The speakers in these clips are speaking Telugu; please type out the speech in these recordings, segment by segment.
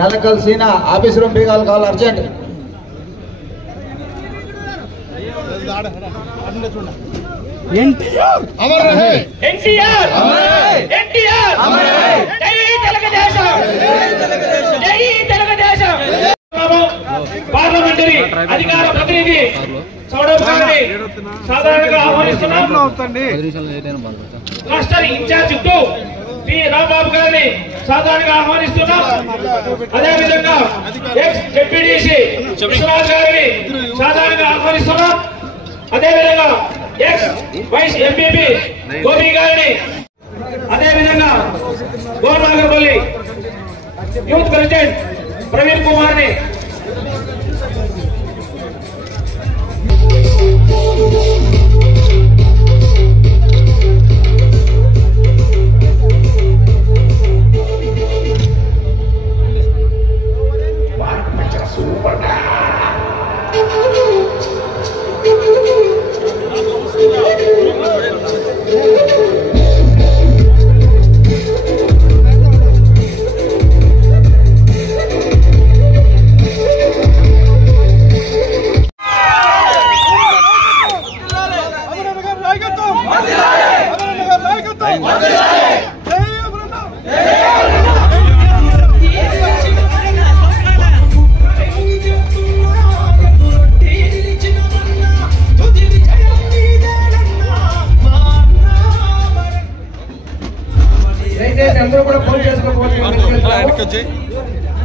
యాలకల్ సీనా ఆఫీస్ రూమ్ బీగాలు కావాలి అర్జెంట్. ఎన్టీఆర్ అమర్ రహే, ఎన్టీఆర్ అమర్ రహే, ఎన్టీఆర్ అమర్ రహే. జై తెలుగుదేశం, జై తెలుగుదేశం. పార్లమెంటరీ అధికార ప్రతినిధి సౌరభ్ గారిని సాధారణంగా ఆహ్వానిస్తున్నాం. క్లస్టర్ ఇన్ఛార్జ్ పి రాంబాబు గారిని సాధారణంగా ఆహ్వానిస్తున్నాం. అదేవిధంగా ఎక్స్ డిప్యూటీసీ విశ్వనాథ్ గారిని సాధారణంగా ఆహ్వానిస్తున్నాం. అదేవిధంగా ఎక్స్ వైస్ ఎంపీపీ గోపి గారిని, అదేవిధంగా గోర్నగర్పల్లి యూత్ ప్రెసిడెంట్ ప్రవీణ్ కుమార్ ని, అందరూ కూడా ఫోన్ చేసుకోవచ్చు.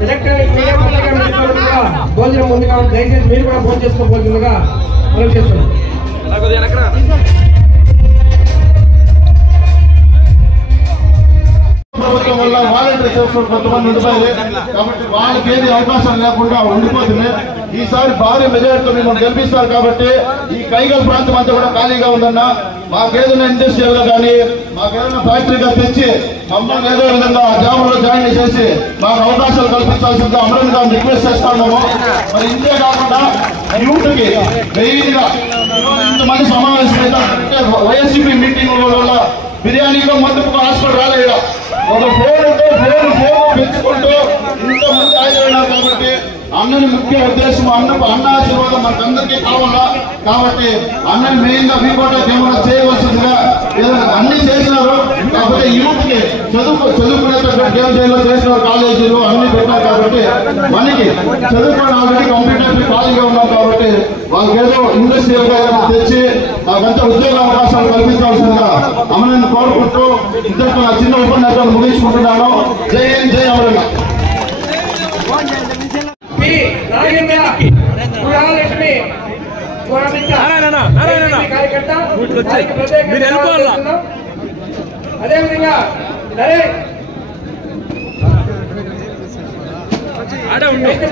ఎలక్ట్రానిక్ మీడియా భోజనం ముందుగా దయచేసి మీరు కూడా ఫోన్ చేసుకోవాల్సిందిగా మనం చేస్తున్నాం. ప్రభుత్వం వల్ల వాలంటీర్ చేసుకుని కొంతమంది ఉండిపోయారు కాబట్టి వాళ్ళకి ఏది అవకాశం లేకుండా ఉండిపోతుంది. ఈసారి భారీ మెజారిటీతో మిమ్మల్ని గెలిపిస్తారు కాబట్టి ఈ కైగల్ ప్రాంతం అంతా కూడా ఖాళీగా ఉందన్నా. మాకేదైనా ఇండస్ట్రియల్ గా కానీ మాకేదైనా ఫ్యాక్టరీగా తెచ్చి మమ్మల్ని ఏదో విధంగా జాబుల్లో జాయిన్ చేసి మాకు అవకాశాలు కల్పించాల్సిందిగా అమరన్ గారిని రిక్వెస్ట్ చేస్తున్నాము. మరి ఇంతే కాకుండా యూత్ కి డైలీగా ఇంతమంది సమావేశం అయితే వైఎస్సీపీ మీటింగ్ వల్ల బిర్యానీలో మందుకు హాస్పిటల్ రాలేదు. ఒక ఫోన్ పెంచుకుంటూ ఇంతమంది ఆగిపోయినారు కాబట్టి అన్నని ముఖ్య ఉద్దేశం అన్న ఆశీర్వాదం మనకందరికీ కావాలా. కాబట్టి అన్నని మెయిన్ గా వీకోట ఏమైనా చేయవలసిందిగా అన్ని చేసినారు. కాకపోతే యూత్ కి చదువుకునేటటువంటి ఏం చేయాలో చేసినారు. కాలేజీలు అన్ని పెట్టారు కాబట్టి మనకి చదువుకుని ఆల్రెడీ కంప్యూటర్ ఖాళీగా ఉన్నాం కాబట్టి వాళ్ళకి ఏదో ఇండస్ట్రియల్ గా తెచ్చి మాకంతా ఉద్యోగ అవకాశాలు కల్పించాల్సిందిగా అమరని కోరుకుంటూ ఇద్దరు నా చిన్న ఉపన్యాసాలు ముగించుకుంటున్నాను. జై హింద్, జై అమరన్న. అదేవిధంగా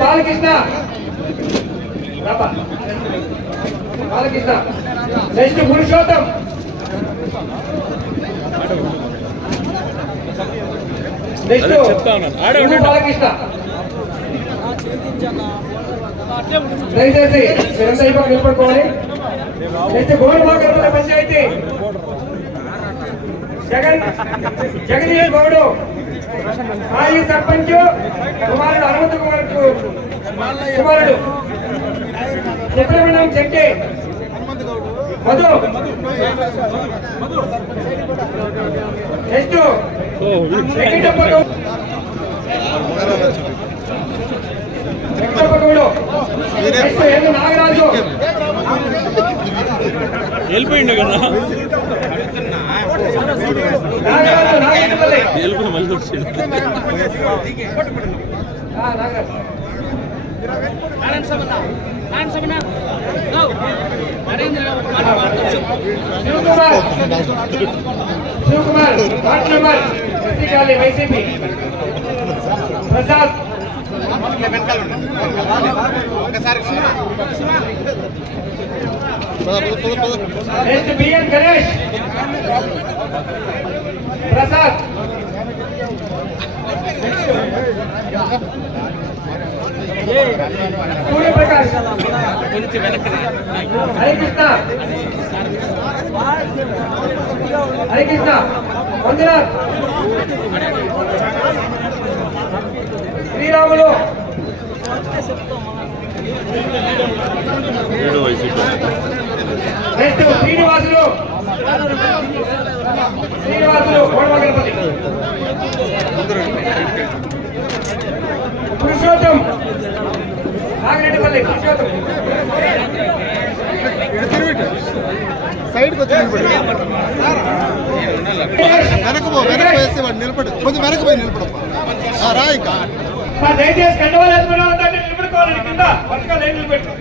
బాలకృష్ణ నెక్స్ట్ పురుషోత్తం, నెక్స్ట్ బాలకృష్ణ. దయచేసి మీరంతా ఇవ్వ నిలబడుకోవాలి. నెక్స్ట్ గోడమాకర్పల్లి పంచాయతీ జగదీష్ గౌడ్, మాజీ సర్పంచ్ కుమారుడు హనుమంతు కుమారుడు Subrahmanyam Chetty Madhu. Next Venkatappagoud, next N Nagaraju వెళ్ళిపోయిండు కదా. Nagaraju Nagendrapalli Shivakumar ward number SC YCP. Prasad next BN Ganesh, Prasad, Suryaprakash, Harikrishna, Manjunath, Sriramulu next Srinivasulu Kodamagalapalli Purushottam Nagireddipalli Purushottam side నిలబడు కొంచెం వెనక్కి పోయి నిలబడు రా ఇంకా దయచేసి కండవాలు వేసుకునే ఉందంటే నిలబడుకోవాలండి కింద పట్టుగా లైన్ నిలబెట్టు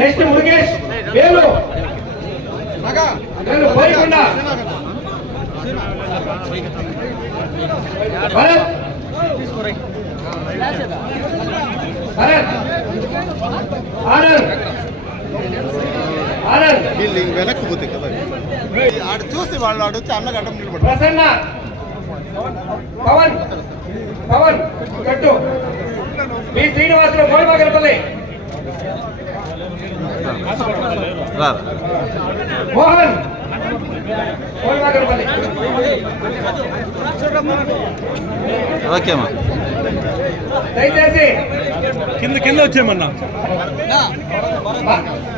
నెక్స్ట్ మురుగేష్ వేలు పోయకుండా భరత్ ఆనంద్ ఆనంద్ వీళ్ళు వెనక్కి పోతే కదా ఆడు చూసి వాళ్ళు ఆడొచ్చి అన్నగడ్డం నిలబడు ప్రసన్న పవన్ పవన్ కట్టు బి శ్రీనివాసులు కోడమగలపల్లి మోహన్ కోడమగలపల్లి ఓకేమా దయచేసి కింద వచ్చేయమన్నా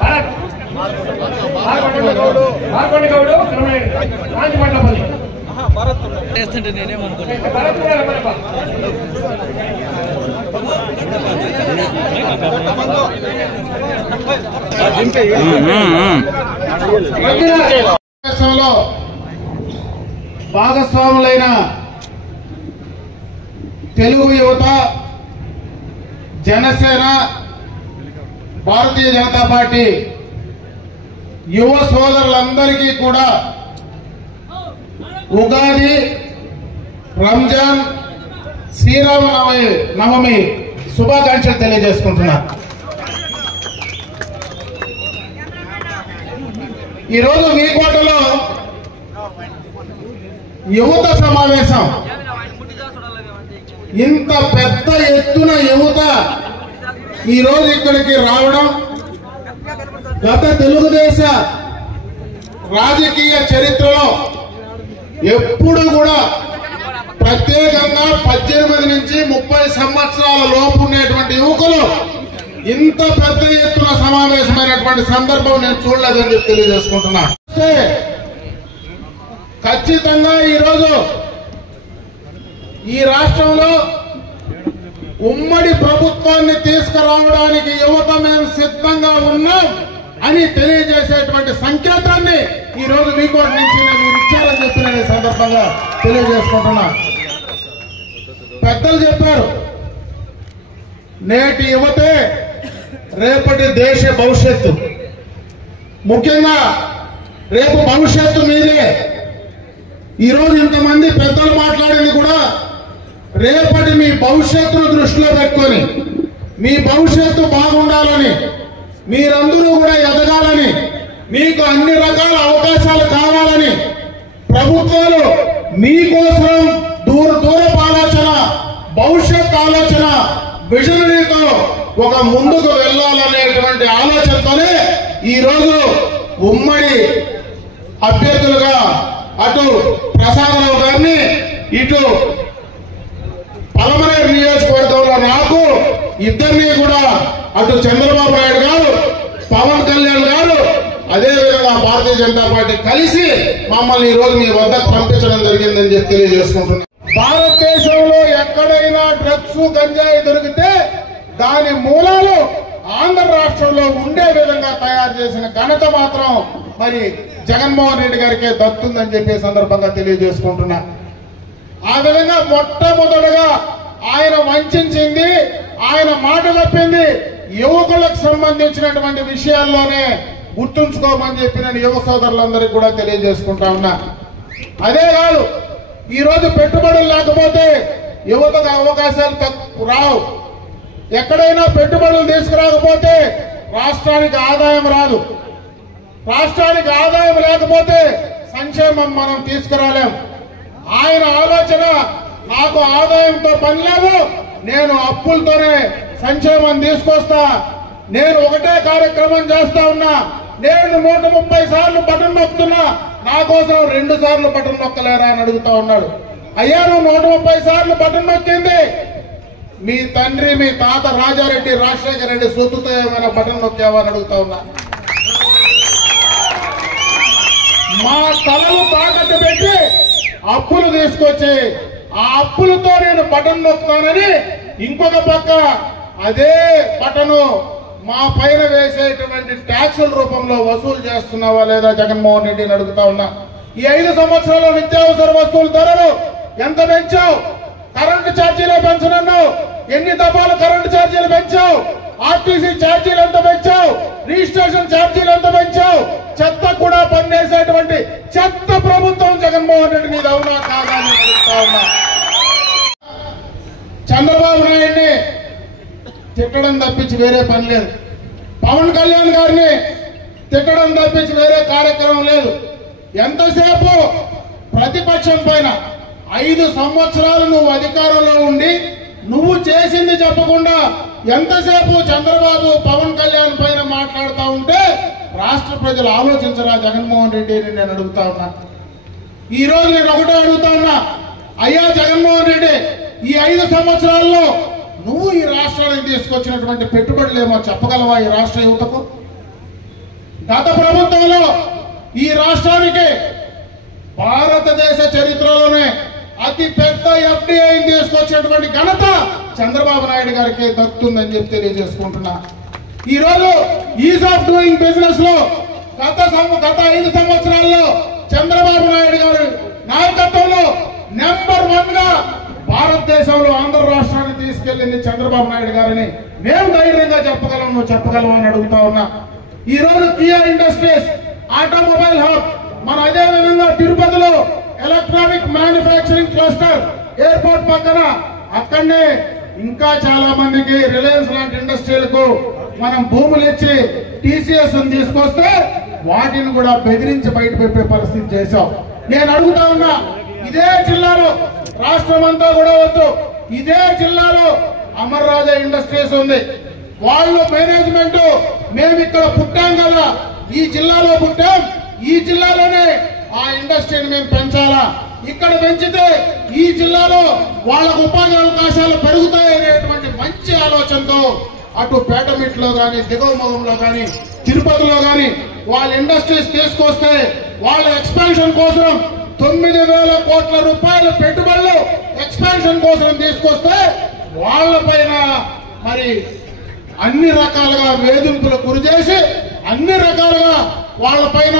భరత్ మార్కొండ గౌడు రాజమండ్లపల్లి భరత్ భాగస్వాములైన తెలుగు యువత, జనసేన, భారతీయ జనతా పార్టీ యువ సోదరులందరికీ కూడా ఉగాది, రంజాన్, శ్రీరామనవమి శుభాకాంక్షలు తెలియజేసుకుంటున్నారు. ఈరోజు వీకోటలో యువత సమావేశం. ఇంత పెద్ద ఎత్తున యువత ఈరోజు ఇక్కడికి రావడం గత తెలుగుదేశ రాజకీయ చరిత్రలో ఎప్పుడు కూడా ప్రత్యేకంగా 18 నుంచి 30 సంవత్సరాల లోపు ఉండేటువంటి యువకులు ఇంత పెద్ద ఎత్తున సమావేశమైనటువంటి సందర్భం నేను చూడలేదని చెప్పి తెలియజేసుకుంటున్నా. ఖచ్చితంగా ఈరోజు ఈ రాష్ట్రంలో ఉమ్మడి ప్రభుత్వాన్ని తీసుకురావడానికి యువత మేము సిద్ధంగా ఉన్నాం అని తెలియజేసేటువంటి సంకేతాన్ని ఈ రోజు వీకోట్ నుంచి నేను ఇచ్చారని చెప్పి నేను ఈ సందర్భంగా తెలియజేసుకుంటున్నా. పెద్దలు చెప్పారు, నేటి యువతే రేపటి దేశ భవిష్యత్తు. ముఖ్యంగా రేపు భవిష్యత్తు మీదే. ఈరోజు ఇంతమంది పెద్దలు మాట్లాడింది కూడా రేపటి మీ భవిష్యత్తును దృష్టిలో పెట్టుకొని, మీ భవిష్యత్తు బాగుండాలని, మీరందరూ కూడా ఎదగాలని, మీకు అన్ని రకాల అవకాశాలు కావాలని ప్రభుత్వాలు మీకోసం దూరపు ఆలోచన, భవిష్యత్ ఆలోచన, విజనరీతో ఒక ముందుకు వెళ్ళాలనేటువంటి ఆలోచనతోనే ఈరోజు ఉమ్మడి అభ్యర్థులుగా అటు ప్రసాదరావు గారిని, ఇటు పలమనేరు నియోజకవర్గంలో నాకు ఇద్దరిని కూడా అటు చంద్రబాబు నాయుడు గారు, పవన్ కళ్యాణ్ గారు, అదేవిధంగా భారతీయ జనతా పార్టీ కలిసి మమ్మల్ని ఈ రోజు మీ వద్దకు పంపించడం జరిగిందని చెప్పి తెలియజేసుకుంటున్నాను. భారతదేశంలో ఎక్కడైనా డ్రగ్స్, గంజాయి దొరికితే దాని మూలాలు ఆంధ్ర రాష్ట్రంలో ఉండే విధంగా తయారు చేసిన ఘనత మాత్రం మరి జగన్మోహన్ రెడ్డి గారికే దక్కుతుందని చెప్పే సందర్భంగా తెలియజేసుకుంటున్నా. ఆ విధంగా మొట్టమొదటిగా ఆయన వంచింది, ఆయన మాట తప్పింది యువకులకు సంబంధించినటువంటి విషయాల్లోనే గుర్తుంచుకోమని చెప్పి నేను యువ సోదరులందరికీ కూడా తెలియజేసుకుంటా ఉన్నా. అదే కాదు, ఈరోజు పెట్టుబడులు లేకపోతే యువతకు అవకాశాలు రావు. ఎక్కడైనా పెట్టుబడులు తీసుకురాకపోతే రాష్ట్రానికి ఆదాయం రాదు. రాష్ట్రానికి ఆదాయం లేకపోతే సంక్షేమం మనం తీసుకురాలేం. ఆయన ఆలోచన, నాకు ఆదాయంతో పని లేదు, నేను అప్పులతోనే సంక్షేమం తీసుకొస్తా, నేను ఒకటే కార్యక్రమం చేస్తా ఉన్నా, నేను 130 సార్లు బటన్ నొక్కుతున్నా, నా కోసం 2 సార్లు బటన్ నొక్కలేరా అని అడుగుతా ఉన్నాడు. అయ్యా, నువ్వు 130 సార్లు బటన్ నొక్కింది మీ తండ్రి మీ తాత రాజారెడ్డి రాజశేఖర రెడ్డి సొత్తుతో ఏమైనా బటన్ నొక్కావా అని అడుగుతా ఉన్నా. మా తలలు తాకట్టు పెట్టి అప్పులు తీసుకొచ్చి ఆ అప్పులతో నేను బటన్ నొక్కుతానని ఇంకొక పక్క అదే బటను మా పైన వేసేటువంటి ట్యాక్సుల రూపంలో వసూలు చేస్తున్నావా లేదా జగన్మోహన్ రెడ్డిని అడుగుతా ఉన్నా. ఈ 5 సంవత్సరాల్లో నిత్యావసర వస్తువుల ధరలు ఎంత పెంచావు? కరెంటు ఛార్జీలు పెంచనన్నావు, ఎన్ని దఫాలు కరెంటు ఛార్జీలు పెంచావు? ఆర్టీసీ ఛార్జీలు ఎంత పెంచావు? రిజిస్ట్రేషన్ ఛార్జీలు ఎంత పెంచావు? చెత్త కూడా పనిచేసేటువంటి చెత్త ప్రభుత్వం జగన్మోహన్ రెడ్డి మీద అవునా కాదా అని అడుగుతా ఉన్నా. చంద్రబాబు నాయుడిని తిట్టడం తప్పించి వేరే పని లేదు. పవన్ కళ్యాణ్ గారిని తిట్టడం తప్పించి వేరే కార్యక్రమం లేదు. ఎంతసేపు ప్రతిపక్షం పైన 5 సంవత్సరాలు నువ్వు అధికారంలో ఉండి నువ్వు చేసింది చెప్పకుండా ఎంతసేపు చంద్రబాబు పవన్ కళ్యాణ్ పైన మాట్లాడుతూ ఉంటే రాష్ట్ర ప్రజలు ఆలోచించరా జగన్మోహన్ రెడ్డిని నేను అడుగుతా ఉన్నా. ఈ రోజు నేను ఒకటే అడుగుతా ఉన్నా, అయ్యా జగన్మోహన్ రెడ్డి, ఈ 5 సంవత్సరాల్లో నువ్వు ఈ రాష్ట్రానికి తీసుకొచ్చినటువంటి పెట్టుబడులేమో చెప్పగలవా ఈ రాష్ట్ర యువతకు? గత ప్రభుత్వంలో ఈ రాష్ట్రానికి భారతదేశ చరిత్రలోనే అతి పెద్ద ఎఫ్డీఐని తీసుకొచ్చినటువంటి ఘనత చంద్రబాబు నాయుడు గారికి దక్కుతుందని చెప్పి తెలియజేసుకుంటున్నా. ఈ రోజు ఈజ్ ఆఫ్ డూయింగ్ బిజినెస్ లో గత 5 సంవత్సరాల్లో చంద్రబాబు నాయుడు గారి నాయకత్వంలో నెంబర్ 1 గా భారతదేశంలో ఆంధ్ర రాష్ట్రాన్ని తీసుకెళ్లింది చంద్రబాబు నాయుడు గారిని మేము ధైర్యంగా చెప్పగలం, నువ్వు చెప్పగలవు అని అడుగుతా ఉన్నా. ఈ రోజు కియా ఇండస్ట్రీస్ ఆటోమొబైల్ హబ్, మన అదే విధంగా తిరుపతిలో ఎలక్ట్రానిక్ మ్యానుఫ్యాక్చరింగ్ క్లస్టర్ ఎయిర్పోర్ట్ పక్కన, అక్కడనే ఇంకా చాలా మందికి రిలయన్స్ లాంటి ఇండస్ట్రీలకు మనం భూములు ఇచ్చి టీసీఎస్ తీసుకొస్తే వాటిని కూడా బెదిరించి బయట పెట్టే పరిస్థితి చేశాం. నేను అడుగుతా ఉన్నా, ఇదే జిల్లాలో రాష్ట్రం అంతా కూడా వద్దు, ఇదే జిల్లాలో అమర్ రాజా ఇండస్ట్రీస్ ఉంది. వాళ్ళు మేనేజ్మెంట్ మేము ఇక్కడ పుట్టాం కదా, ఈ జిల్లాలో పుట్టాం, ఈ జిల్లాలోనే ఆ ఇండస్ట్రీని మేము పెంచాలా, ఇక్కడ పెంచితే ఈ జిల్లాలో వాళ్ళకు ఉపాధి అవకాశాలు పెరుగుతాయి అనేటువంటి మంచి ఆలోచనతో అటు పేటమిట్లో కానీ దిగువ మొగంలో కానీ తిరుపతిలో కానీ వాళ్ళ ఇండస్ట్రీస్ తీసుకొస్తే వాళ్ళ ఎక్స్పాన్షన్ కోసం 9,000 కోట్ల రూపాయల పెట్టుబడులు ఎక్స్పాన్షన్ కోసం తీసుకొస్తే వాళ్ళ పైన మరి అన్ని రకాలుగా వేధింపులు గురి చేసి అన్ని రకాలుగా వాళ్ళ పైన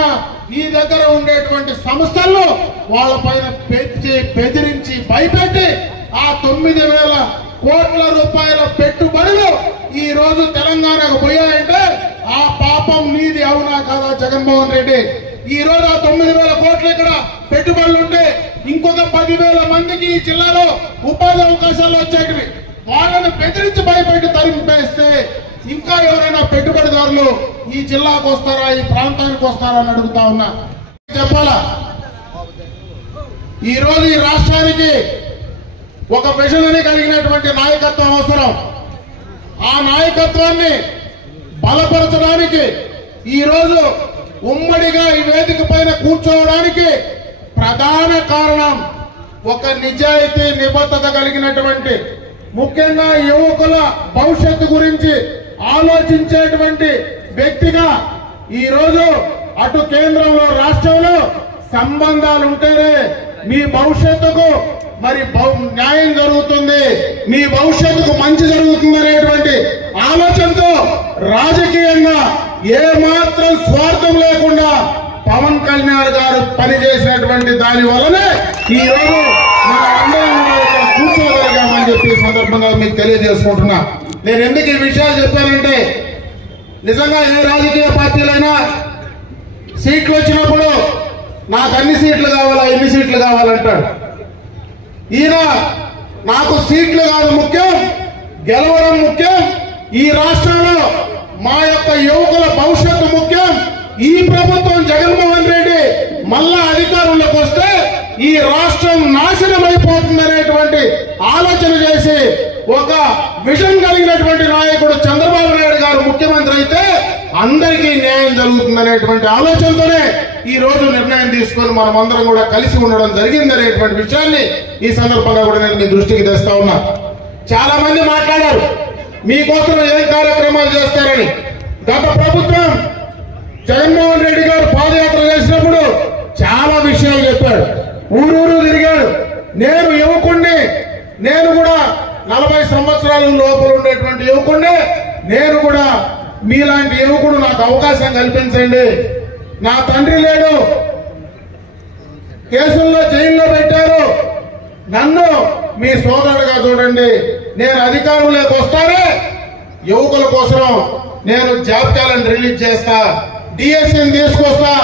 ఈ దగ్గర ఉండేటువంటి సంస్థల్లో వాళ్ళ పైన బెదిరించి భయపెట్టి ఆ 9,000 కోట్ల రూపాయల పెట్టుబడులు ఈ రోజు తెలంగాణకు పోయాయంటే ఆ పాపం నీది అవునా కాదా జగన్మోహన్ రెడ్డి? ఈ రోజు ఆ 9,000 కోట్లు ఇక్కడ పెట్టుబడులు ఉంటే ఇంకొక 10,000 మందికి ఈ జిల్లాలో ఉపాధి అవకాశాలు వచ్చేటివి. వాళ్ళని బెదిరించి భయపెట్టి తరిమిపేస్తే ఇంకా ఎవరైనా పెట్టుబడిదారులు ఈ జిల్లాకు వస్తారా, ఈ ప్రాంతానికి వస్తారా అని అడుగుతా ఉన్నా. చెప్పాలా, ఈ రోజు ఈ రాష్ట్రానికి ఒక విజన్ కలిగినటువంటి నాయకత్వం అవసరం. ఆ నాయకత్వాన్ని బలపరచడానికి ఈ రోజు ఉమ్మడిగా ఈ వేదిక పైన కూర్చోవడానికి ప్రధాన కారణం ఒక నిజాయితీ నిబద్ధత కలిగినటువంటి, ముఖ్యంగా యువకుల భవిష్యత్తు గురించి ఆలోచించేటువంటి వ్యక్తిగా ఈ రోజు అటు కేంద్రంలో రాష్ట్రంలో సంబంధాలు ఉంటేనే మీ భవిష్యత్తుకు మరి న్యాయం జరుగుతుంది, మీ భవిష్యత్తుకు మంచి జరుగుతుంది అనేటువంటి ఆలోచనతో రాజకీయంగా ఏ మాత్రం స్వార్థం లేకుండా పవన్ కళ్యాణ్ గారు పనిచేసినటువంటి దాని వల్లనే ఈ రోజు మన అందరం కూర్చోగలిగామని చెప్పి సందర్భంగా మీకు తెలియజేసుకుంటున్నా. నేను ఎందుకు ఈ విషయాలు చెప్పానంటే, నిజంగా ఏ రాజకీయ పార్టీలైనా సీట్లు వచ్చినప్పుడు నాకు అన్ని సీట్లు కావాలా, ఎన్ని సీట్లు కావాలంటాడు. ఈయన నాకు సీట్లు కాదు ముఖ్యం, గెలవడం ముఖ్యం, ఈ రాష్ట్రంలో మా యొక్క యువకుల భవిష్యత్తు ముఖ్యం. ఈ ప్రభుత్వం జగన్మోహన్ రెడ్డి మళ్ళా అధికారంలోకి వస్తే ఈ రాష్ట్రం నాశనం అయిపోతుందనేటువంటి ఆలోచన చేసి ఒక విజన్ కలిగినటువంటి నాయకుడు చంద్రబాబు నాయుడు గారు ముఖ్యమంత్రి అయితే అందరికీ న్యాయం జరుగుతుందనేటువంటి ఆలోచనతోనే ఈ రోజు నిర్ణయం తీసుకొని మనం అందరం కూడా కలిసి ఉండడం జరిగిందనేటువంటి విషయాన్ని ఈ సందర్భంగా కూడా నేను మీ దృష్టికి తెస్తా ఉన్నా. చాలా మంది మాట్లాడారు మీకోసం ఏం కార్యక్రమాలు చేస్తారని. గత ప్రభుత్వం జగన్మోహన్ రెడ్డి గారు పాదయాత్ర చేసినప్పుడు చాలా విషయాలు చెప్పాడు, ఊరూరు తిరిగాడు. నేను యువకుణ్ణి, నేను కూడా 40 సంవత్సరాల లోపల ఉండేటువంటి యువకుణ్ణి, నేను కూడా మీలాంటి యువకుడు నాకు అవకాశం కల్పించండి. నా తండ్రి లేడు, కేసుల్లో జైల్లో పెట్టారు, నన్ను మీ సోదరుడుగా చూడండి. నేను అధికారంలోకి వస్తానే యువకుల కోసం నేను జాబ్ క్యాలెండర్ రిలీజ్ చేస్తా, డిఎస్సీని తీసుకొస్తా,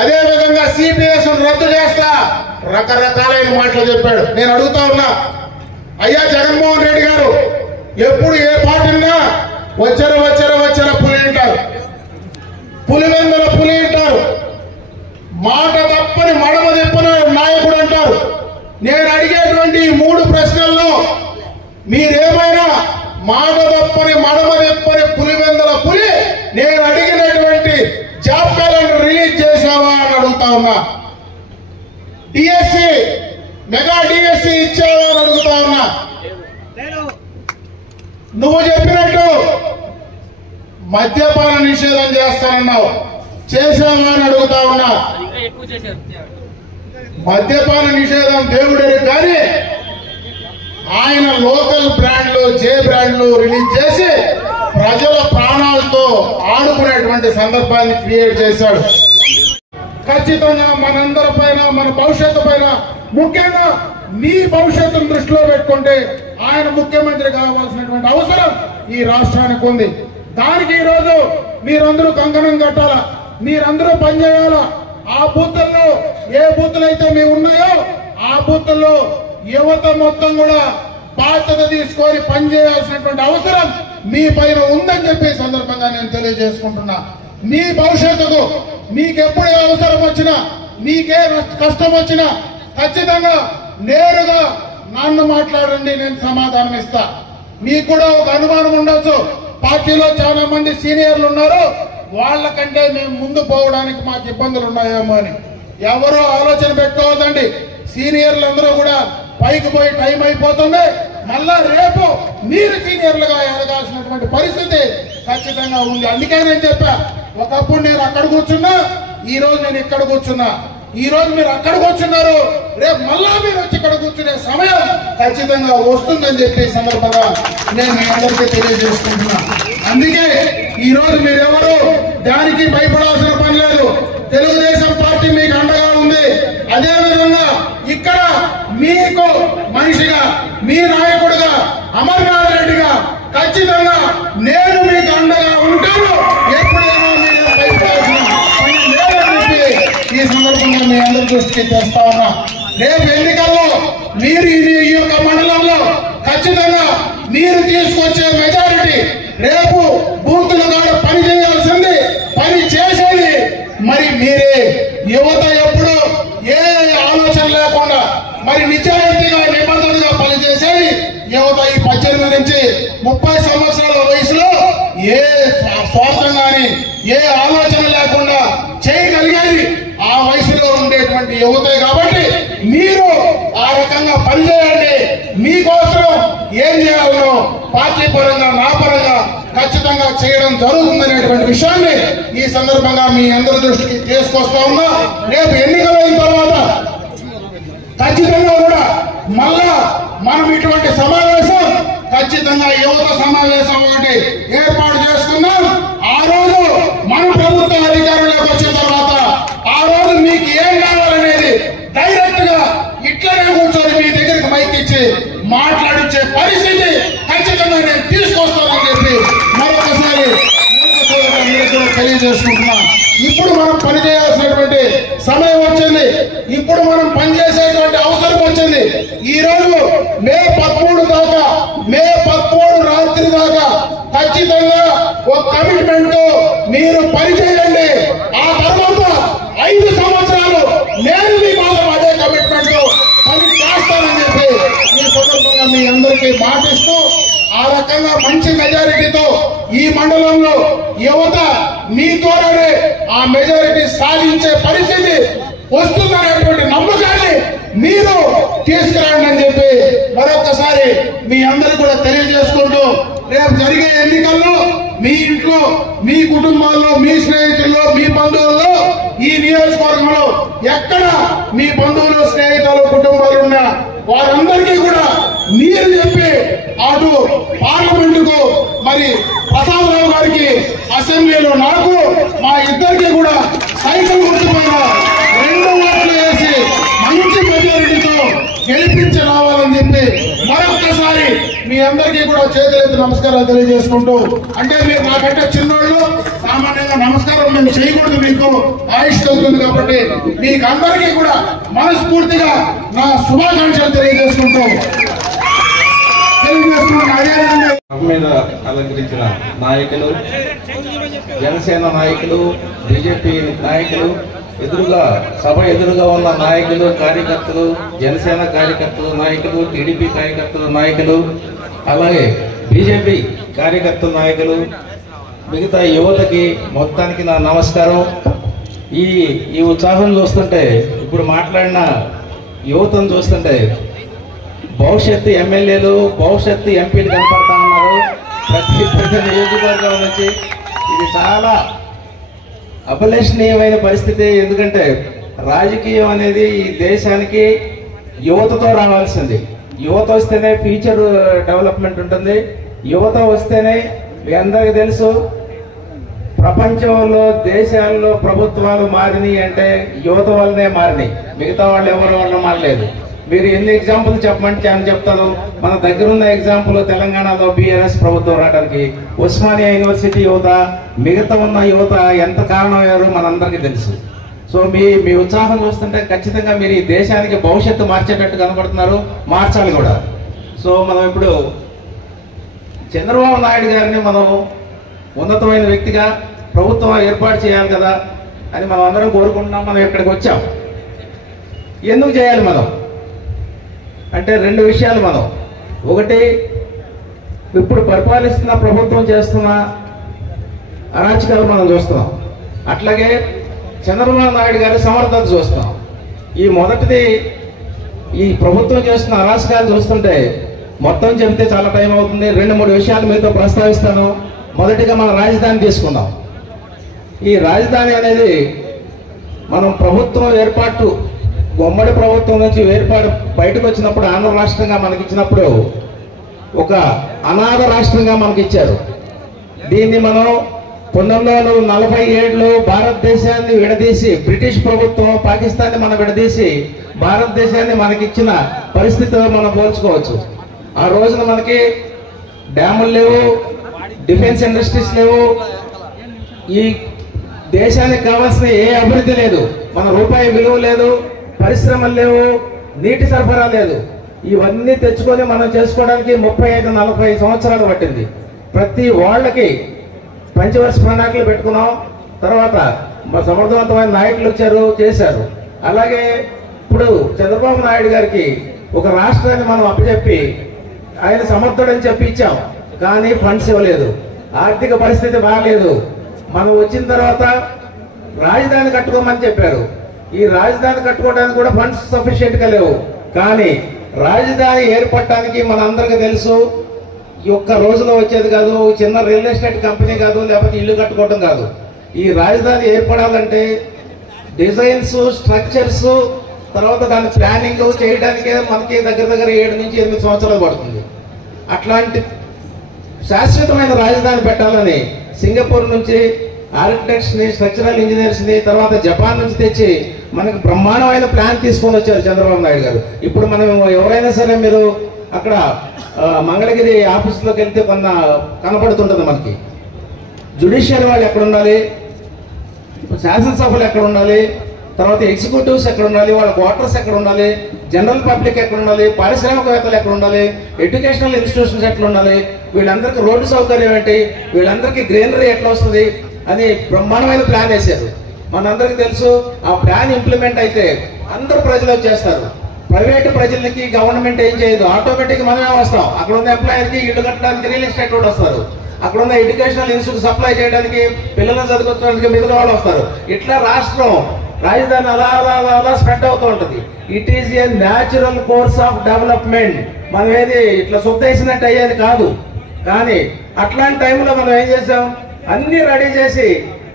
అదే విధంగా సిపిఎస్ రద్దు చేస్తా, రకరకాలైన మాటలు చెప్పాడు. నేను అడుగుతా ఉన్నా, అయ్యా జగన్మోహన్ రెడ్డి గారు, ఎప్పుడు ఏ పార్టీనా వచ్చర పులి అంటారు, పులివెందుల పులి అంటారు, మాట తప్పని మడమ తిప్పని నాయకుడు అంటారు. నేను అడిగేటువంటి 3 ప్రశ్నల్లో మీరేమైనా మాట తప్పని మడమ తిప్పని పులివెందుల పులి నేను అడిగినటువంటి జాబ్ క్యాలెండర్ రిలీజ్ చేశావా అని అడుగుతా ఉన్నా. డిఎస్సి మెగా డిఎస్సి ఇచ్చావా అని అడుగుతా ఉన్నా. నువ్వు చెప్పినట్టు మద్యపాన నిషేధం చేస్తానన్నావు, చేశావా అని అడుగుతా ఉన్నా. మద్యపాన నిషేధం దేవుడే, కానీ ఆయన లోకల్ బ్రాండ్లు జే బ్రాండ్లు రిలీజ్ చేసి ప్రజల ప్రాణాలతో ఆడుకునేటువంటి సందర్భాన్ని క్రియేట్ చేశాడు. ఖచ్చితంగా మనందరి పైన, మన భవిష్యత్తు పైన, ముఖ్యంగా మీ భవిష్యత్తును దృష్టిలో పెట్టుకుంటే ఆయన ముఖ్యమంత్రి కావాల్సినటువంటి అవసరం ఈ రాష్ట్రానికి ఉంది. దానికి ఈరోజు మీరందరూ కంకణం కట్టాలా, మీరందరూ పనిచేయాలా. ఆ బూతుల్లో ఏ బూతులు అయితే మీ ఉన్నాయో ఆ బూతుల్లో యువత మొత్తం కూడా బాధ్యత తీసుకొని పనిచేయాల్సినటువంటి అవసరం మీ పైన ఉందని చెప్పి సందర్భంగా నేను తెలియజేసుకుంటున్నా. మీ భవిష్యత్తుకు మీకెప్పుడే అవసరం వచ్చినా, మీకే కష్టం వచ్చినా ఖచ్చితంగా నేరుగా నన్ను మాట్లాడండి, నేను సమాధానం ఇస్తా. మీకు కూడా ఒక అనుమానం ఉండొచ్చు, పార్టీలో చాలా మంది సీనియర్లు ఉన్నారు, వాళ్ళకంటే మేము ముందు పోవడానికి మాకు ఇబ్బందులు ఉన్నాయేమో అని. ఎవరో ఆలోచన పెట్టుకోవద్దండి. సీనియర్లందరూ కూడా పైకి పోయి టైం అయిపోతుంది, మళ్ళా రేపు మీరు సీనియర్లుగా ఎదగాల్సినటువంటి పరిస్థితి ఖచ్చితంగా ఉంది. అందుకే నేను చెప్పా, ఒకప్పుడు నేను అక్కడ కూర్చున్నా, ఈ రోజు నేను ఇక్కడ కూర్చున్నా. ఈ రోజు మీరు అక్కడ కూర్చున్నారు, రేపు మళ్ళా మీరు వచ్చి ఇక్కడ కూర్చునే సమయం ఖచ్చితంగా వస్తుందని చెప్పి సందర్భంగా నేను మీ అందరికీ తెలియజేసుకుంటున్నా. అందుకే ఈ రోజు మీరెవరు దానికి భయపడాల్సిన పని లేదు. తెలుగుదేశం పార్టీ మీకు అండగా ఉంది. అదేవిధంగా ఇక్కడ మీకు మనిషిగా, మీ నాయకుడిగా, అమర్నాథ్ రెడ్డిగా ఖచ్చితంగా నేను మీకు అండగా ఉంటాను. ఎప్పుడైనా మీరు భయపడాల్సిన పని లేదని చెప్పి ఈ సందర్భంగా మీ అందరి దృష్టికి తెస్తా ఉన్నా. రేపు ఎన్నికల్లో మీరు ఈ యొక్క మండలంలో ఖచ్చితంగా మీరు తీసుకొచ్చే మెజారిటీ, రేపు బూతుల కాడ పని చేయాల్సింది, పని చేసేది మరి మీరే. యువత ఎప్పుడు ఏ ఆలోచన లేకుండా మరి నిజాయితీగా నిబంధనగా పనిచేసేది యువత. ఈ 18 నుంచి 30 సంవత్సరాల వయసులో ఏ స్వార్థం కానీ ఏ ఆలోచన లేకుండా చేయగలిగేది ఆ వయసులో ఉండేటువంటి యువతే. కాబట్టి మీరు ఆ రకంగా పనిచేయండి. మీకోసం ఏం చేయాలో పార్టీ పరంగా, నా పరంగా ఖచ్చితంగా చేయడం జరుగుతుందనేటువంటి విషయాన్ని ఈ సందర్భంగా మీ అందరి దృష్టికి తీసుకొస్తా ఉన్నా. రేపు ఎన్నికలైన తర్వాత ఖచ్చితంగా కూడా మళ్ళా మనం ఇటువంటి సమావేశం ఖచ్చితంగా యువత సమావేశం ఒకటి ఏర్పాటు చేసుకున్నాం. ఆ రోజు మన ప్రభుత్వ అధికారంలోకి వచ్చిన తర్వాత ఆ రోజు మీకు ఏం కావాలనేది డైరెక్ట్ గా ఇట్లనే కూర్చొని మీ దగ్గరికి మైక్ ఇచ్చి మాట్లాడించే పరిస్థితి ఖచ్చితంగా నేను తీసుకొస్తానని చెప్పి మరొకసారి తెలియజేసుకుంటున్నా. ఇప్పుడు మనం పనిచేయాల్సినటువంటి సమయం వచ్చింది. ఇప్పుడు మనం పనిచేసేటువంటి అవసరం వచ్చింది. ఈ రోజు మే 13 దాకా, మే 13 రాత్రి దాకా ఖచ్చితంగా ఒక కమిట్మెంట్ తో మీరు పనిచేయండి. ఆ తర్వాత 5 సంవత్సరాలు నేను మీకోసం అదే కమిట్మెంట్ తో పని చేస్తానని చెప్పి ఈ సందర్భంగా మీ అందరికీ మాటిస్తూ, ఆ రకంగా మంచి మెజారిటీతో ఈ మండలంలో యువత మీ ద్వారానే ఆ మెజారిటీ సాధించే పరిస్థితి వస్తుందనేటువంటి నమ్మకాన్ని మీరు తీసుకురండి అని చెప్పి మరొకసారి మీ అందరూ కూడా తెలియజేసుకుంటూ రేపు జరిగే ఎన్నికల్లో మీ ఇంట్లో, మీ కుటుంబాల్లో, మీ స్నేహితుల్లో, మీ బంధువుల్లో, ఈ నియోజకవర్గంలో ఎక్కడ మీ బంధువులు, స్నేహితులు, కుటుంబాలు ఉన్నా వారందరికీ కూడా మీరు చెప్పి అటు పార్లమెంటుకు మరి ప్రసాదరావు గారికి అసెంబ్లీలో నాకు మా ఇద్దరికి కూడా సైకిల్ గుర్తుపైన 2 ఓట్లు వేసి మంచి మెజారిటీతో గెలిపించి రావాలని చెప్పి మరొక్కసారి మీ అందరికీ కూడా చేతులెత్తి నమస్కారాలు తెలియజేసుకుంటూ, అంటే మీరు నాకంటే చిన్నోళ్ళు, సామాన్యంగా నమస్కారం మేము చేయకూడదు, మీకు ఆయుష్ అవుతుంది కాబట్టి మీకు అందరికీ కూడా మనస్ఫూర్తిగా నా శుభాకాంక్షలు తెలియజేసుకుంటూ అదేవిధంగా మీద అలంకరించిన నాయకులు, జనసేన నాయకులు, బీజేపీ నాయకులు, ఎదురుగా సభ ఎదురుగా ఉన్న నాయకులు, కార్యకర్తలు, జనసేన కార్యకర్తలు, నాయకులు, టీడీపీ కార్యకర్తలు, నాయకులు, అలాగే బీజేపీ కార్యకర్తల నాయకులు, మిగతా యువతకి మొత్తానికి నా నమస్కారం. ఈ ఉత్సాహం చూస్తుంటే, ఇప్పుడు మాట్లాడిన యువతను చూస్తుంటే భవిష్యత్తు ఎమ్మెల్యేలు, భవిష్యత్తు ఎంపీలు కనపడతా ఉన్నారు ప్రతి నియోజకవర్గం నుంచి. ఇది చాలా అభిలషణీయమైన పరిస్థితి. ఎందుకంటే రాజకీయం అనేది ఈ దేశానికి యువతతో రావాల్సింది. యువత వస్తేనే ఫ్యూచర్ డెవలప్మెంట్ ఉంటుంది. యువత వస్తేనే మీ అందరికీ తెలుసు, ప్రపంచంలో దేశాల్లో ప్రభుత్వాలు మారినాయి అంటే యువత వల్లనే మారినాయి, మిగతా వాళ్ళు ఎవరి వల్ల మారలేదు. మీరు ఎన్ని ఎగ్జాంపుల్ చెప్పమంటే అని చెప్తాను. మన దగ్గర ఉన్న ఎగ్జాంపుల్ తెలంగాణలో బీఆర్ఎస్ ప్రభుత్వం రావడానికి ఉస్మానియా యూనివర్సిటీ యువత, మిగతా ఉన్న యువత ఎంత కారణమయ్యారో మనందరికీ తెలుసు. సో మీ ఉత్సాహం చూస్తుంటే ఖచ్చితంగా మీరు ఈ దేశానికి భవిష్యత్తు మార్చేటట్టు కనబడుతున్నారు, మార్చాలి కూడా. సో మనం ఇప్పుడు చంద్రబాబు నాయుడు గారిని మనం ఉన్నతమైన వ్యక్తిగా ప్రభుత్వం ఏర్పాటు చేయాలి కదా అని మనం అందరం కోరుకుంటున్నాం. మనం ఇక్కడికి వచ్చాం. ఎందుకు చేయాలి మనం అంటే 2 విషయాలు. మనం ఒకటి, ఇప్పుడు పరిపాలిస్తున్న ప్రభుత్వం చేస్తున్న అరాచకాలు మనం చూస్తున్నాం, అట్లాగే చంద్రబాబు నాయుడు గారి సమర్థత చూస్తున్నాం. ఈ మొదటిది, ఈ ప్రభుత్వం చేస్తున్న అరాచకాలు చూస్తుంటే మొత్తం చెబితే చాలా టైం అవుతుంది. 2-3 విషయాలు మీతో ప్రస్తావిస్తాను. మొదటిగా మన రాజధాని తీసుకుందాం. ఈ రాజధాని అనేది మనం ప్రభుత్వం ఏర్పాటు, ఉమ్మడి ప్రభుత్వం నుంచి బయటకు వచ్చినప్పుడు, ఆంధ్ర రాష్ట్రంగా మనకి ఇచ్చినప్పుడు ఒక అనాథ రాష్ట్రంగా మనకి ఇచ్చారు. దీన్ని మనం 1947లో భారతదేశాన్ని విడదీసి, బ్రిటిష్ ప్రభుత్వం పాకిస్తాన్ని మనం విడదీసి భారతదేశాన్ని మనకిచ్చిన పరిస్థితితో మనం పోల్చుకోవచ్చు. ఆ రోజున మనకి డ్యాములు లేవు, డిఫెన్స్ ఇండస్ట్రీస్ లేవు, ఈ దేశానికి కావాల్సిన ఏ అభివృద్ధి లేదు, మన రూపాయి విలువ లేదు, పరిశ్రమలు లేవు, నీటి సరఫరా లేదు. ఇవన్నీ తెచ్చుకొని మనం చేసుకోవడానికి 35-40 సంవత్సరాలు పట్టింది. ప్రతి వాళ్ళకి పంచవర్ష ప్రణాళికలు పెట్టుకున్నాం. తర్వాత మా సమర్థవంతమైన నాయకులు వచ్చారు, చేశారు. అలాగే ఇప్పుడు చంద్రబాబు నాయుడు గారికి ఒక రాష్ట్రాన్ని మనం అప్పచెప్పి ఆయన సమర్థుడని చెప్పి ఇచ్చాం, కానీ ఫండ్స్ ఇవ్వలేదు, ఆర్థిక పరిస్థితి బాగలేదు. మనం వచ్చిన తర్వాత రాజధాని కట్టుకోమని చెప్పారు. ఈ రాజధాని కట్టుకోవడానికి కూడా ఫండ్స్ సఫిషియెంట్ గా లేవు. కానీ రాజధాని ఏర్పడటానికి మన అందరికీ తెలుసు, ఈ ఒక్క రోజులో వచ్చేది కాదు, చిన్న రియల్ ఎస్టేట్ కంపెనీ కాదు, లేకపోతే ఇల్లు కట్టుకోవడం కాదు. ఈ రాజధాని ఏర్పడాలంటే డిజైన్స్, స్ట్రక్చర్స్, తర్వాత దాని ప్లానింగ్ చేయడానికే మనకి దగ్గర 7 నుంచి 8 సంవత్సరాలు పడుతుంది. అట్లాంటి శాశ్వతమైన రాజధాని పెట్టాలని సింగపూర్ నుంచి ఆర్కిటెక్ట్స్ ని, స్ట్రక్చరల్ ఇంజనీర్స్ ని, తర్వాత జపాన్ నుంచి తెచ్చి మనకు బ్రహ్మాండమైన ప్లాన్ తీసుకొని వచ్చారు చంద్రబాబు నాయుడు గారు. ఇప్పుడు మనం ఎవరైనా సరే మీరు అక్కడ మంగళగిరి ఆఫీసులోకి వెళ్తే కనపడుతుంటుంది మనకి. జ్యుడిషియల్ వాళ్ళు ఎక్కడ ఉండాలి, శాసనసభలు ఎక్కడ ఉండాలి, తర్వాత ఎగ్జిక్యూటివ్స్ ఎక్కడ ఉండాలి, వాళ్ళ క్వార్టర్స్ ఎక్కడ ఉండాలి, జనరల్ పబ్లిక్ ఎక్కడ ఉండాలి, పారిశ్రామికవేత్తలు ఎక్కడ ఉండాలి, ఎడ్యుకేషనల్ ఇన్స్టిట్యూషన్స్ ఎట్లా ఉండాలి, వీళ్ళందరికీ రోడ్డు సౌకర్యం ఏంటి, వీళ్ళందరికీ గ్రీనరీ ఎట్లా వస్తుంది అని బ్రహ్మాండమైన ప్లాన్ వేశారు. మనందరికీ తెలుసు, ఆ ప్లాన్ ఇంప్లిమెంట్ అయితే అందరు ప్రజలు వచ్చేస్తారు. ప్రైవేట్ ప్రజలకి గవర్నమెంట్ ఏం చేయదు, ఆటోమేటిక్ మనమే వస్తాం. అక్కడ ఉన్న ఎంప్లాయర్కి ఇల్లు కట్టడానికి రియల్ ఎస్టేట్ కూడా వస్తారు, అక్కడ ఉన్న ఎడ్యుకేషనల్ ఇన్స్టిట్యూట్ సప్లై చేయడానికి, పిల్లలను చదువుకోవడానికి మిగతా వాళ్ళు వస్తారు. ఇట్లా రాష్ట్రం రాజధాని అలా అలా అలా అలా స్ప్రెడ్ అవుతూ ఉంటుంది. It is a natural course of development. మనం ఏది ఇట్లా సుత్తేసినట్టు అయ్యేది కాదు. కానీ అట్లాంటి టైంలో మనం ఏం చేసాం, అన్ని రెడీ చేసి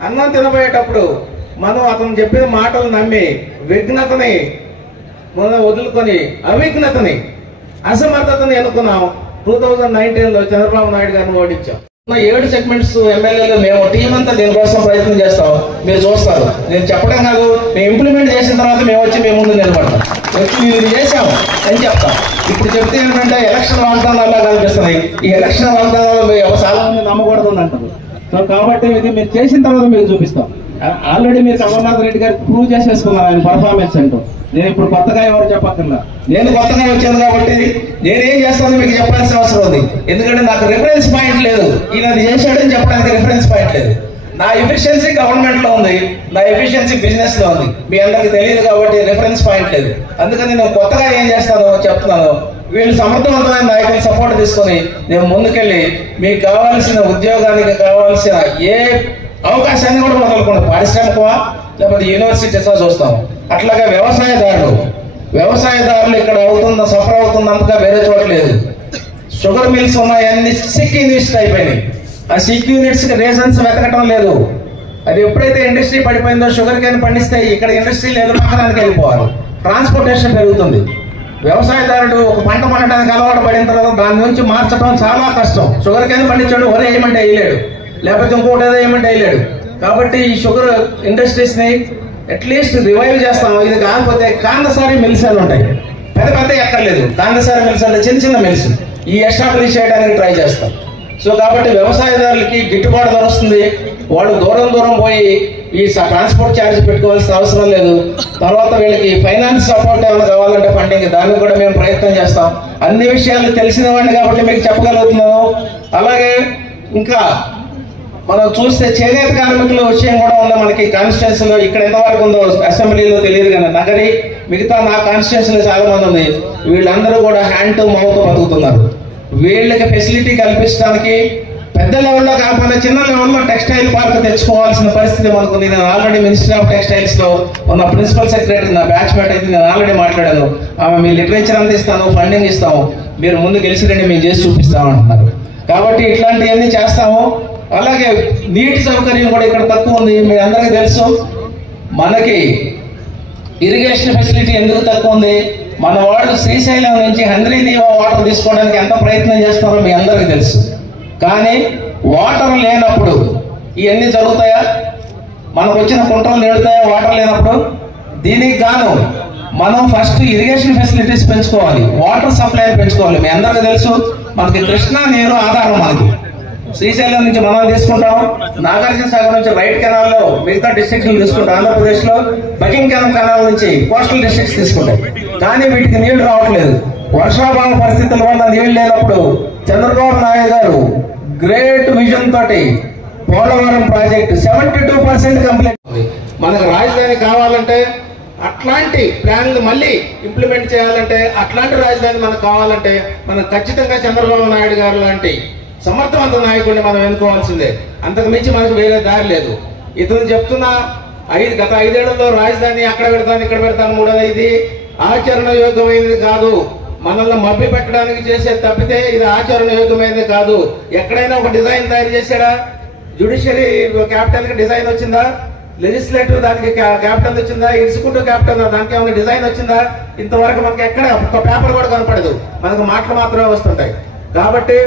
అన్నం తినబోయేటప్పుడు మనం అతను చెప్పిన మాటలు నమ్మి విఘ్నతని మనం వదులుకొని అవిఘ్నతని అసమర్థతని ఎన్నుకున్నాం. 2019లో చంద్రబాబు నాయుడు గారిని ఓడించాం. 7 సెగ్మెంట్స్ ఎమ్మెల్యేలు మేము టీం అంతా దీనికోసం ప్రయత్నం చేస్తాం. మీరు చూస్తారు, నేను చెప్పడం కాదు, మేము ఇంప్లిమెంట్ చేసిన తర్వాత మేము వచ్చి మేము ముందు నిలబడతాం, వచ్చి ఇది చేసాం అని చెప్తాం. ఇప్పుడు చెప్తే ఏంటంటే ఎలక్షన్ వాగ్దానాల్లో కనిపిస్తున్నాయి. ఈ ఎలక్షన్ వాగ్దానాలు చాలా మంది నమ్మకూడదు అంటారు. సో కాబట్టి ఇది మీరు చేసిన తర్వాత మీకు చూపిస్తాం. ఆల్రెడీ మీరు అమర్నాథ్ రెడ్డి గారికి ప్రూవ్ చేసేసుకున్నారు ఆయన పర్ఫార్మెన్స్ అంటూ. నేను ఇప్పుడు కొత్తగా ఎవరు చెప్పక్కర్లా, నేను కొత్తగా వచ్చాను కాబట్టి నేనేం చేస్తానో మీకు చెప్పాల్సిన అవసరం ఉంది. ఎందుకంటే నాకు రిఫరెన్స్ పాయింట్ లేదు. ఈయన అది చేశాడని చెప్పడానికి రిఫరెన్స్ పాయింట్ లేదు. నా ఎఫిషియన్సీ గవర్నమెంట్ లో ఉంది, నా ఎఫిషియన్సీ బిజినెస్ లో ఉంది. మీ అందరికి తెలియదు కాబట్టి రిఫరెన్స్ పాయింట్ లేదు. అందుకని నేను కొత్తగా ఏం చేస్తానో చెప్తున్నాను. వీళ్ళు సమర్థవంతమైన నాయకులు సపోర్ట్ తీసుకొని నేను ముందుకెళ్ళి మీకు కావాల్సిన ఉద్యోగానికి కావాల్సిన ఏ అవకాశాన్ని కూడా వదలకుండా పారిశ్రామికమా లేకపోతే యూనివర్సిటీసా చూస్తాం. అట్లాగే వ్యవసాయదారులు ఇక్కడ సఫర్ అవుతున్నంతగా వేరే చోట లేదు. షుగర్ మిల్స్ ఉన్నాయన్నీ సిక్ యూనిట్స్ అయిపోయినాయి. ఆ సిక్ యూనిట్స్ కి రీజన్స్ వెతకటం లేదు. అది ఎప్పుడైతే ఇండస్ట్రీ పడిపోయిందో షుగర్ కేన్ పండిస్తే ఇక్కడ ఇండస్ట్రీ లేదు, పక్కనానికి వెళ్ళిపోవాలి. ట్రాన్స్పోర్టేషన్ పెరుగుతుంది. వ్యవసాయదారుడు ఒక పంట పండడానికి అలవాటు పడిన తర్వాత దాని నుంచి మార్చడం చాలా కష్టం. షుగర్ కేన్ పండించాడు, వరి వేయమంటే వేయలేడు, లేకపోతే ఇంకోటి ఏదో ఏమంటే వేయలేడు. కాబట్టి ఈ షుగర్ ఇండస్ట్రీస్ ని అట్లీస్ట్ రివైవ్ చేస్తాం. ఇది కాకపోతే కాందసారి మిల్స్ అని ఉంటాయి, పెద్ద ఎక్కర్లేదు. కాందసారి మిల్స్ అంటే చిన్న చిన్న మిల్స్ ఈ ఎస్టాబ్లిష్ చేయడానికి ట్రై చేస్తాం. సో కాబట్టి వ్యవసాయదారులకి గిట్టుబాటు ధర వస్తుంది. వాళ్ళు దూరం పోయి ఈ ట్రాన్స్పోర్ట్ ఛార్జ్ పెట్టుకోవాల్సిన అవసరం లేదు. తర్వాత వీళ్ళకి ఫైనాన్స్ సపోర్ట్ ఏమైనా కావాలంటే ఫండింగ్, దానికి కూడా మేము ప్రయత్నం చేస్తాం. అన్ని విషయాలు తెలిసిన వాడిని కాబట్టి మీకు చెప్పగలుగుతున్నాను. అలాగే ఇంకా మనం చూస్తే చేనేత కార్మికుల విషయం కూడా ఉంది మనకి కాన్స్టిట్యూన్సీలో. ఇక్కడ ఎంతవరకు ఉందో అసెంబ్లీలో తెలియదు కానీ నగరి మిగతా నా కాన్స్టిట్యూన్సీలో చాలా మంది ఉంది. వీళ్ళందరూ కూడా హ్యాండ్ టు మౌత్ బతుకుతున్నారు. వీళ్ళకి ఫెసిలిటీ కల్పించడానికి పెద్ద లెవెల్లో కాకపోతే చిన్న లెవెల్లో టెక్స్టైల్ పార్క్ తెచ్చుకోవాల్సిన పరిస్థితి మనకు. నేను ఆల్రెడీ మినిస్ట్రీ ఆఫ్ టెక్స్టైల్స్ లో ఉన్న ప్రిన్సిపల్ సెక్రటరీ నా బ్యాచ్ మేట్ అయితే నేను ఆల్రెడీ మాట్లాడాను. ఆమె మీ లిటరేచర్ అంతా ఇస్తాను, ఫండింగ్ ఇస్తాము, మీరు ముందు గెలిచి రండి, మేము చేసి చూపిస్తాము అంటున్నారు. కాబట్టి ఇట్లాంటివన్నీ చేస్తాము. అలాగే నీటి సౌకర్యం కూడా ఇక్కడ తక్కువ ఉంది. మీ అందరికీ తెలుసు మనకి ఇరిగేషన్ ఫెసిలిటీ ఎందుకు తక్కువ ఉంది. మన వాళ్ళు శ్రీశైలం నుంచి హంద్రీనీవా వాటర్ తీసుకోవడానికి ఎంత ప్రయత్నం చేస్తారో మీ అందరికీ తెలుసు. కానీ వాటర్ లేనప్పుడు ఇవన్నీ జరుగుతాయా? మనకు వచ్చిన కుంటలు నిండుతాయా వాటర్ లేనప్పుడు? దీనికి గాను మనం ఫస్ట్ ఇరిగేషన్ ఫెసిలిటీస్ పెంచుకోవాలి, వాటర్ సప్లై పెంచుకోవాలి. మీ అందరికీ తెలుసు మనకి కృష్ణా నీరు ఆధారం. మనకి శ్రీశైలం నుంచి మనం తీసుకుంటాం, నాగార్జున సాగర్ నుంచి రైట్ కెనాల్ లో మిగతా డిస్ట్రిక్ట్లు తీసుకుంటాం. ఆంధ్రప్రదేశ్ లో బకింగ్హామ్ కెనాల్ నుంచి కోస్టల్ డిస్ట్రిక్ట్స్ తీసుకుంటాం. కానీ వీటికి నీళ్లు రావట్లేదు. వర్షాభావ పరిస్థితుల వల్ల నీళ్లు లేనప్పుడు చంద్రబాబు నాయుడు గారు గ్రేట్ విజన్ తోటి పోలవరం ప్రాజెక్ట్ 72% కంప్లీట్. మనకు రాజధాని కావాలంటే అట్లాంటి ప్లాన్లు మళ్ళీ ఇంప్లిమెంట్ చేయాలంటే, అట్లాంటి రాజధాని మనకు కావాలంటే మనకు ఖచ్చితంగా చంద్రబాబు నాయుడు గారు లాంటి సమర్థవంత నాయకుడిని మనం ఎన్నుకోవాల్సిందే. అంతకు మించి మనకు వేరే దారి లేదు. ఇతను చెప్తున్న గత 5 ఏళ్లలో రాజధాని అక్కడ పెడతాను ఇక్కడ పెడతాను మూడోది, ఇది ఆచరణ యోగ్యమైనది కాదు. మనల్ని మభ్య పెట్టడానికి చేసే తప్పితే ఇది ఆచరణ యోగ్యమైనది కాదు. ఎక్కడైనా ఒక డిజైన్ తయారు చేశాడా? జ్యుడిషియరీ క్యాపిటల్ కి డిజైన్ వచ్చిందా? లెజిస్లేటివ్ దానికి క్యాపిటల్ వచ్చిందా? ఎగ్జిక్యూటివ్ క్యాపిటల్ దానికి ఏమైనా డిజైన్ వచ్చిందా? ఇంతవరకు మనకి ఎక్కడ ఒక పేపర్ కూడా కనపడదు, మనకు మాటలు మాత్రమే వస్తుంటాయి. కాబట్టి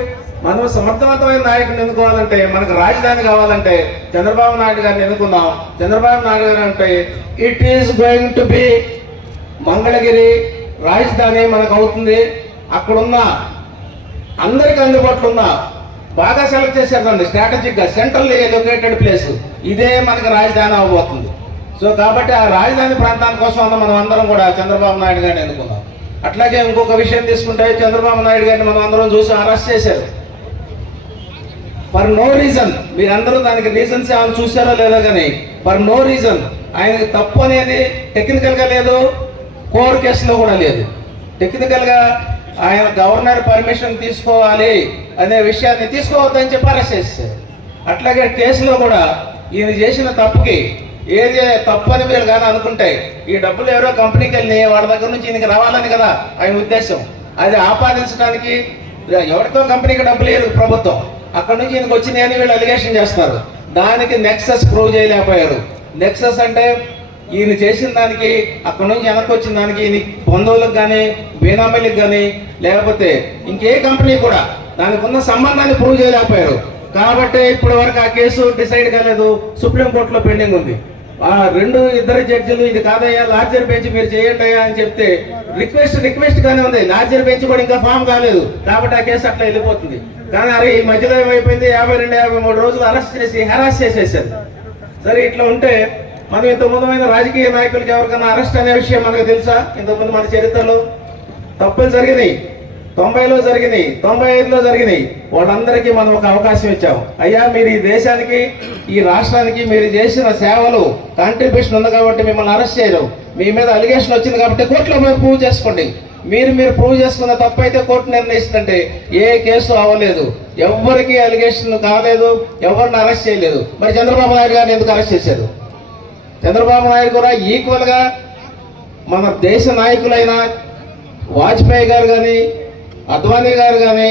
మనం సమర్థవంతమైన నాయకుడిని ఎన్నుకోవాలంటే, మనకు రాజధాని కావాలంటే చంద్రబాబు నాయుడు గారిని ఎన్నుకుందాం. చంద్రబాబు నాయుడు గారు అంటే it is going to be Mangalagiri రాజధాని మనకు అవుతుంది. అక్కడున్న అందరికి అందుబాటులో ఉన్న బాగా సెలెక్ట్ చేశారండి స్ట్రాటజిక్ గా, సెంట్రల్లీ లొకేటెడ్ ప్లేస్ ఇదే మనకి రాజధాని అవబోతుంది. సో కాబట్టి ఆ రాజధాని ప్రాంతాని కోసం మనం అందరం కూడా చంద్రబాబు నాయుడు గారిని ఎన్నుకుందాం. అట్లాగే ఇంకొక విషయం తీసుకుంటే చంద్రబాబు నాయుడు గారిని మనం అందరం చూసి అరెస్ట్ చేశారు ఫర్ నో రీజన్. మీరందరూ దానికి రీజన్స్ ఏమైనా చూసారో లేదో కానీ ఫర్ నో రీజన్ ఆయనకి తప్పు అనేది టెక్నికల్ గా లేదు, కోర్ కేసులో కూడా లేదు. టెక్నికల్ గా ఆయన గవర్నర్ పర్మిషన్ తీసుకోవాలి అనే విషయాన్ని తీసుకోవద్దని చెప్పి అరెస్ట్ చేశారు. అట్లాగే కేసులో కూడా ఈయన చేసిన తప్పుకి ఏది తప్పని మీరు కానీ అనుకుంటే ఈ డబ్బులు ఎవరో కంపెనీకి వెళ్ళి వాళ్ళ దగ్గర నుంచి ఈయనకి రావాలని కదా ఆయన ఉద్దేశం. అది ఆపాదించడానికి ఎవరితో కంపెనీకి డబ్బులు లేదు ప్రభుత్వం, అక్కడ నుంచి ఈయనకు వచ్చినాయని వీళ్ళు అలిగేషన్ చేస్తారు. దానికి నెక్సెస్ ప్రూవ్ చేయలేకపోయారు. నెక్సెస్ అంటే ఈయన చేసిన దానికి అక్కడ నుంచి వెనక్కి వచ్చిన దానికి ఈయన బంధువులకు కానీ బీనామీలకు కానీ లేకపోతే ఇంకే కంపెనీ కూడా దానికి ఉన్న సంబంధాన్ని ప్రూవ్ చేయలేకపోయారు. కాబట్టి ఇప్పటి వరకు ఆ కేసు డిసైడ్ కాలేదు, సుప్రీంకోర్టులో పెండింగ్ ఉంది. ఆ ఇద్దరు జడ్జిలు ఇది కాదయ్యా లార్జర్ బెంచ్ మీరు చేయండి అయ్యా అని చెప్తే రిక్వెస్ట్ గానే ఉంది. లార్జర్ బెంచ్ కూడా ఇంకా ఫామ్ కాలేదు కాబట్టి ఆ కేసు అట్లా వెళ్ళిపోతుంది. కానీ అరే ఈ మధ్యలో ఏమైపోయింది, 52-53 రోజులు అరెస్ట్ చేసి హెరాస్ చేసేసారు. సరే ఇట్లా ఉంటే మనం ఇంతకుముందు రాజకీయ నాయకులకి ఎవరికైనా అరెస్ట్ అనే విషయం మనకు తెలుసా? ఇంతకుముందు మన చరిత్రలో తప్పులు జరిగినాయి, 90లో జరిగినాయి, 95లో జరిగినాయి. వాళ్ళందరికీ మనం ఒక అవకాశం ఇచ్చాము. అయ్యా మీరు ఈ దేశానికి ఈ రాష్ట్రానికి మీరు చేసిన సేవలు కాంట్రిబ్యూషన్ ఉంది కాబట్టి మిమ్మల్ని అరెస్ట్ చేయరు. మీ మీద అలిగేషన్ వచ్చింది కాబట్టి కోర్టులో మీరు ప్రూవ్ చేసుకోండి. మీరు ప్రూవ్ చేసుకున్న తప్పు అయితే కోర్టు నిర్ణయిస్తుందంటే ఏ కేసు అవ్వలేదు, ఎవరికి అలిగేషన్ కాలేదు, ఎవరిని అరెస్ట్ చేయలేదు. మరి చంద్రబాబు నాయుడు గారిని ఎందుకు అరెస్ట్ చేశారు? చంద్రబాబు నాయుడు కూడా ఈక్వల్ గా మన దేశ నాయకులైన వాజ్పేయి గారు కానీ, అద్వానీ గారు కానీ,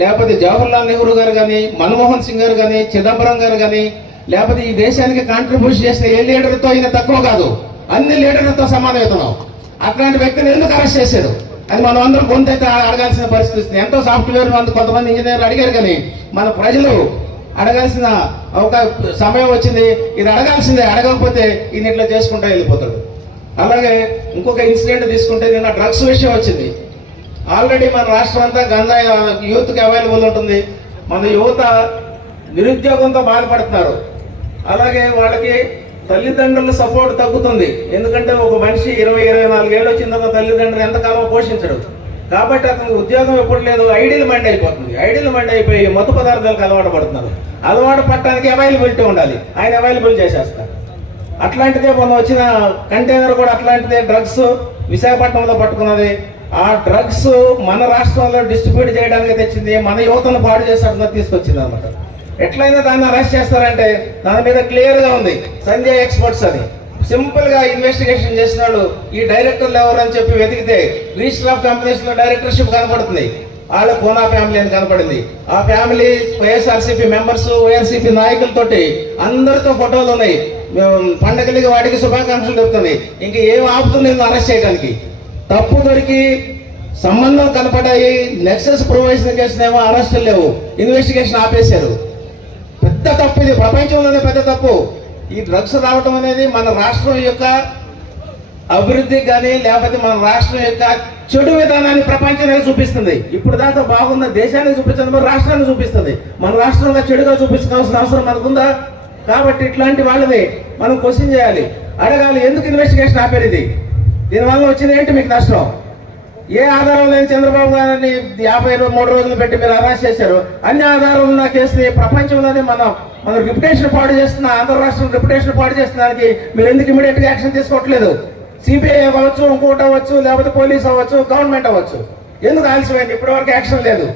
లేకపోతే జవహర్లాల్ నెహ్రూ గారు కానీ, మన్మోహన్ సింగ్ గారు కానీ, చిదంబరం గారు కానీ, లేకపోతే ఈ దేశానికి కాంట్రిబ్యూషన్ చేసిన ఏ లీడర్తో ఈయన తక్కువ కాదు, అన్ని లీడర్లతో సమానమవుతున్నాం. అట్లాంటి వ్యక్తిని ఎందుకు అరెస్ట్ చేశారు అని మనం అందరం కొంతైతే అడగాల్సిన పరిస్థితి వస్తుంది. ఎంతో సాఫ్ట్వేర్ కొంతమంది ఇంజనీర్లు అడిగారు కానీ మన ప్రజలు అడగాల్సిన సమయం వచ్చింది. ఇది అడగాల్సిందే, అడగకపోతే ఈయన ఇట్లా చేసుకుంటా వెళ్ళిపోతాడు. అలాగే ఇంకొక ఇన్సిడెంట్ తీసుకుంటే నిన్న డ్రగ్స్ విషయం వచ్చింది. ఆల్రెడీ మన రాష్ట్రం అంతా గంజా యూత్ కి అవైలబుల్ ఉంటుంది. మన యువత నిరుద్యోగంతో బాధపడుతున్నారు. అలాగే వాళ్ళకి తల్లిదండ్రుల సపోర్ట్ తగ్గుతుంది. ఎందుకంటే ఒక మనిషి 20-24 ఏళ్ళు వచ్చిన తర్వాత తల్లిదండ్రులు ఎంతకాలం పోషించడు. కాబట్టి అతనికి ఉద్యోగం ఎప్పుడు లేదు, ఐడియల్ మైండ్ అయిపోతుంది. ఐడియల్ మైండ్ అయిపోయి మత్తు పదార్థాలకు అలవాటు పడుతున్నారు. అలవాటు పట్టడానికి అవైలబిలిటీ ఉండాలి, ఆయన అవైలబుల్ చేసేస్తారు. అట్లాంటిదే మనం వచ్చిన కంటైనర్ కూడా అట్లాంటిదే, డ్రగ్స్ విశాఖపట్నంలో పట్టుకున్నది. ఆ డ్రగ్స్ మన రాష్ట్రంలో డిస్ట్రిబ్యూట్ చేయడానికి తెచ్చింది, మన యువతను పాడు చేసినట్టుగా తీసుకొచ్చింది అనమాట. ఎట్లయినా దాన్ని అరెస్ట్ చేస్తారంటే దాని మీద క్లియర్ గా ఉంది, సంజయ్ ఎక్స్పర్ట్స్ అని. సింపుల్ గా ఇన్వెస్టిగేషన్ చేసినాడు. ఈ డైరెక్టర్లు ఎవరు అని చెప్పి వెతికితే రిజిస్టర్ ఆఫ్ కంపెనీస్ లో డైరెక్టర్షిప్ కనపడుతుంది. వాళ్ళ కోనా ఫ్యామిలీ అని కనపడింది. ఆ ఫ్యామిలీ వైఎస్ఆర్సీపీ మెంబర్స్, వైఎస్ఆర్సీపీ నాయకులతోటి అందరితో ఫోటోలు ఉన్నాయి. పండగలకి వాటికి శుభాకాంక్షలు చెప్తుంది. ఇంక ఏం ఆపుతుంది అరెస్ట్ చేయడానికి? తప్పు దొరికి సంబంధం కనపడాయి, నెక్సెస్ ప్రొవైషన్ చేసినేమో అరెస్టులు లేవు, ఇన్వెస్టిగేషన్ ఆపేశారు. పెద్ద తప్పు ఇది, ప్రపంచంలోనే పెద్ద తప్పు. ఈ డ్రగ్స్ రావటం అనేది మన రాష్ట్రం యొక్క అభివృద్ధికి కానీ లేకపోతే మన రాష్ట్రం యొక్క చెడు విధానాన్ని ప్రపంచానికి చూపిస్తుంది. ఇప్పుడు దాకా బాగున్న దేశానికి చూపించడం మన రాష్ట్రాన్ని చూపిస్తుంది. మన రాష్ట్రంగా చెడుగా చూపించాల్సిన అవసరం మనకుందా? కాబట్టి ఇట్లాంటి వాళ్ళని మనం క్వశ్చన్ చేయాలి, అడగాలి. ఎందుకు ఇన్వెస్టిగేషన్ ఆపేది? ఇది దీనివల్ల వచ్చింది ఏంటి మీకు నష్టం? ఏ ఆధారం లేని చంద్రబాబు గారిని 53 రోజులు పెట్టి మీరు అరెస్ట్ చేశారు. అన్ని ఆధారాలు ఉన్న కేసుని ప్రపంచంలోనే మన రిప్యుటేషన్ పాడు చేస్తున్న, ఆంధ్ర రాష్ట్రం రిప్యుటేషన్ పాడు చేస్తున్నదానికి మీరు ఎందుకు ఇమీడియట్ గా యాక్షన్ తీసుకోవట్లేదు? సిబిఐ అవ్వచ్చు, ఇంకోటి అవ్వచ్చు, లేకపోతే పోలీస్ అవ్వచ్చు, గవర్నమెంట్ అవ్వచ్చు. ఎందుకు ఆలస్యమైంది? ఇప్పటి వరకు యాక్షన్ లేదు.